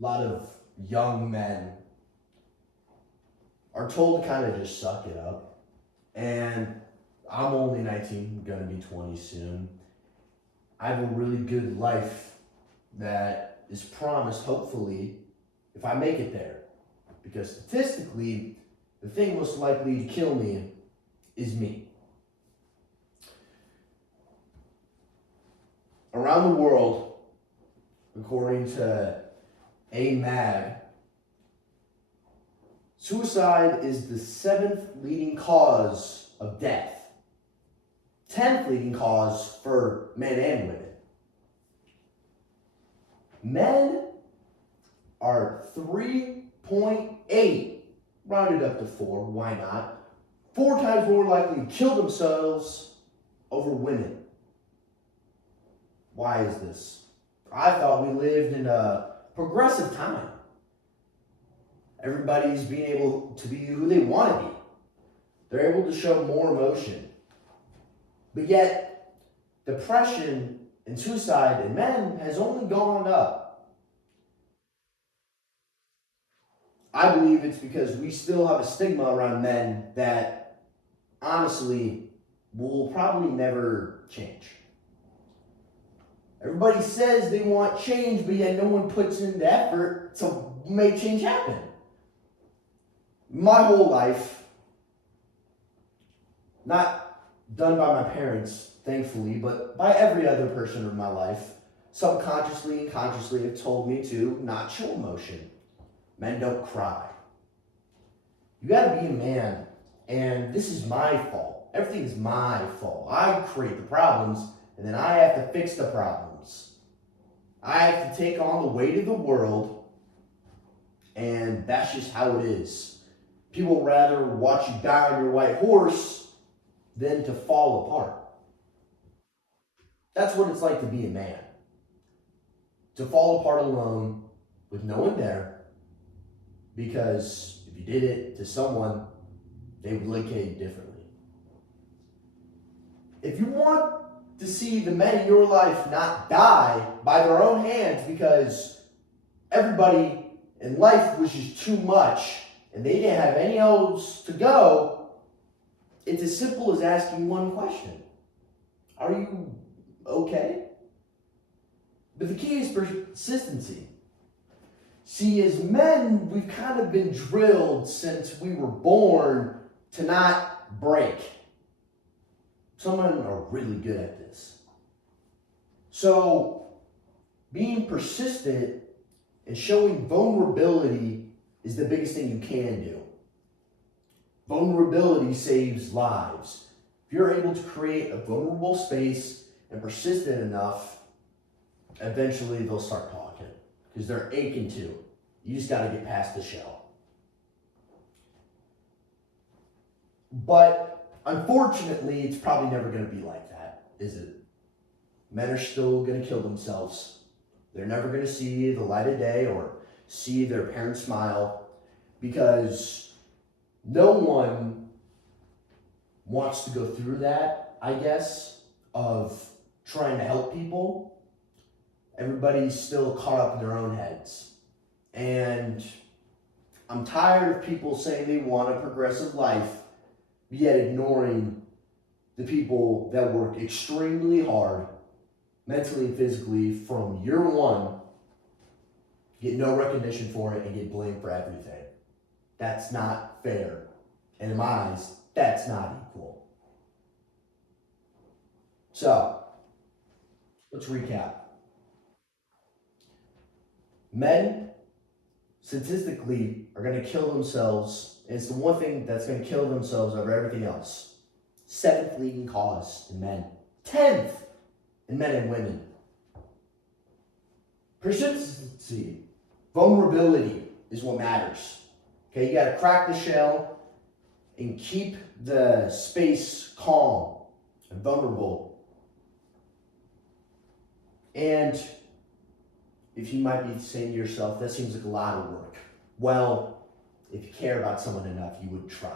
A lot of young men are told to kind of just suck it up. And I'm only 19, gonna be 20 soon. I have a really good life that is promised, hopefully, if I make it there. Because statistically, the thing most likely to kill me is me. Around the world, according to AMAG, suicide is the 7th leading cause of death. 10th leading cause for men and women. Men are 3.8, rounded up to 4, why not? 4 times more likely to kill themselves over women. Why is this? I thought we lived in a progressive time. Everybody's being able to be who they want to be. They're able to show more emotion. But yet, depression and suicide in men has only gone up. I believe it's because we still have a stigma around men that, honestly, will probably never change. Everybody says they want change, but yet no one puts in the effort to make change happen. My whole life, not done by my parents, thankfully, but by every other person in my life, subconsciously and consciously have told me to not show emotion. Men don't cry. You gotta be a man, and this is my fault. Everything is my fault. I create the problems, and then I have to fix the problems. I have to take on the weight of the world, and that's just how it is. People rather watch you die on your white horse than to fall apart. That's what it's like to be a man. To fall apart alone with no one there, because if you did it to someone, they would look at you differently. If you want to see the men in your life not die by their own hands because everybody in life was just too much and they didn't have any else to go, it's as simple as asking one question. Are you okay? But the key is persistency. See, as men, we've kind of been drilled since we were born to not break. Some men are really good at this. So, being persistent and showing vulnerability is the biggest thing you can do. Vulnerability saves lives. If you're able to create a vulnerable space and persistent enough, eventually they'll start talking because they're aching to. You just got to get past the shell. But unfortunately, it's probably never going to be like that, is it? Men are still going to kill themselves. They're never going to see the light of day or see their parents smile because no one wants to go through that, I guess, of trying to help people. Everybody's still caught up in their own heads. And I'm tired of people saying they want a progressive life, yet ignoring the people that work extremely hard, mentally and physically, from year one, get no recognition for it, and get blamed for everything. That's not fair. And in my eyes, that's not equal. So, let's recap. Men, statistically, are going to kill themselves, and it's the one thing that's going to kill themselves over everything else. 7th leading cause in men. 10th in men and women. Persistency, vulnerability is what matters. Okay, you got to crack the shell and keep the space calm and vulnerable. And if you might be saying to yourself, that seems like a lot of work. Well, if you care about someone enough, you would try.